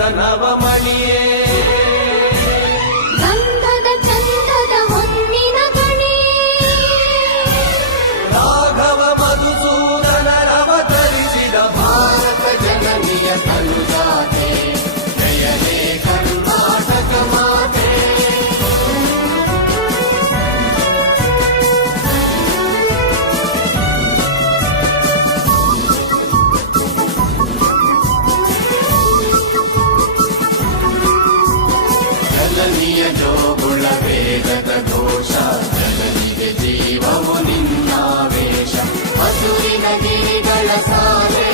ಗಂಧದ ನವಮಣಿಯೇ ಗಂಧದ ಚಂದದ ಹೊನ್ನಿನ ಗಣಿ ರಾಘವ ಮಧುಸೂದನರವತರಿಸಿದ ಭಾರತ ಜನನಿಯ ತನುಜಾತೆ ಜಯ ಹೇ ಕರ್ನಾಟಕ ಮಾತೆ ಜನನಿಯ ಜೋಗುಳ ವೇಗದ ಘೋಷ ಜನನಿಗೆ ಜೀವವು ನಿನ್ನಾವೇಶ ಹಸುರಿನ ಗಿರಿಗಳ ಸಾಲೆ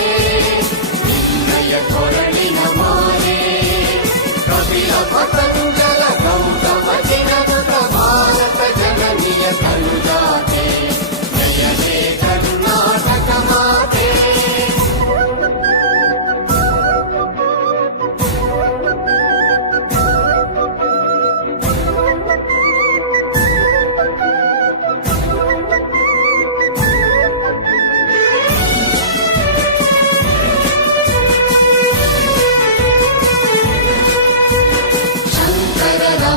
ನಿನ್ನಯ ಕೊರಳಿನ ಮಾಲೆ ಕಪಿಲ ಪತಂಜಲ ಗೌತಮ ಚಿರನುತ ಭಾರತ ಜನನಿಯ ತನುಜಾತೆ ಜಯ ಹೇ ಕರ್ನಾಟಕ ಮಾತೆ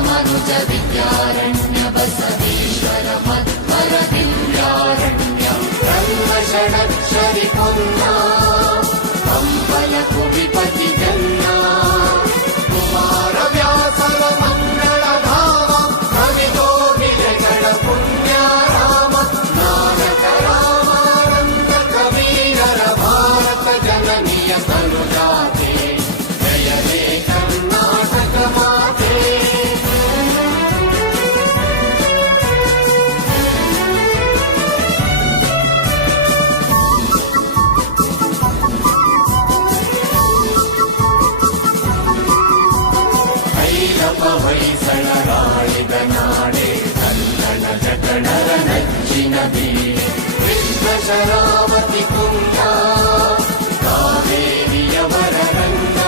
ಮನುಜ ವಿದ್ಯಾರಣ್ಯ ಬಸವೇಶ್ವರ ಮಧ್ವರ ದಿವ್ಯಾರಣ್ಯ ಬ್ರಹ್ಮ ಷಡಕ್ಷರಿ ಪುಣ್ಯ ಕಂಬಲ ಕುವಿಪತಿ ಜನ್ನ ಕುಮಾರ ವ್ಯಾಸರ ಮಂಗಳ ಧಾಮ ಕವಿಗೋಗಿಲೆಗಳ ಪುಣ್ಯ ರಾಮ ನಾನಕ ರಾಮಾನಂದ ಕಬೀರರ ಭಾರತ ಜನನಿಯ ತನುಜಾತೆ ಜಯ ಹೇ ಕರ್ನಾಟಕ ಮಾತೆ ಹೊಯ್ಸಳರಾಳಿದ ನಾಡೆ ಕನ್ನಡ ಜಗಣರ ನಚ್ಚಿನ ಬೀಡೆ ಕೃಷ್ಣ ಶರಾವತಿ ಕುಂಡ ಕಾವೇರಿಯವರ ರಂಗ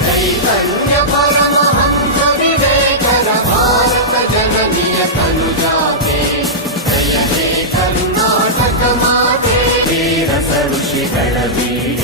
ಚೈತನ್ಯ ಪರಮಹಂಸ ವಿವೇಕರ ಭಾರತ ಜನನಿಯ ತನುಜಾತೆ ಜಯ ಹೇ ಕರ್ನಾಟಕ ಮಾತೆ ರಸ ಋಷಿಗಳ ಬೀಡೆ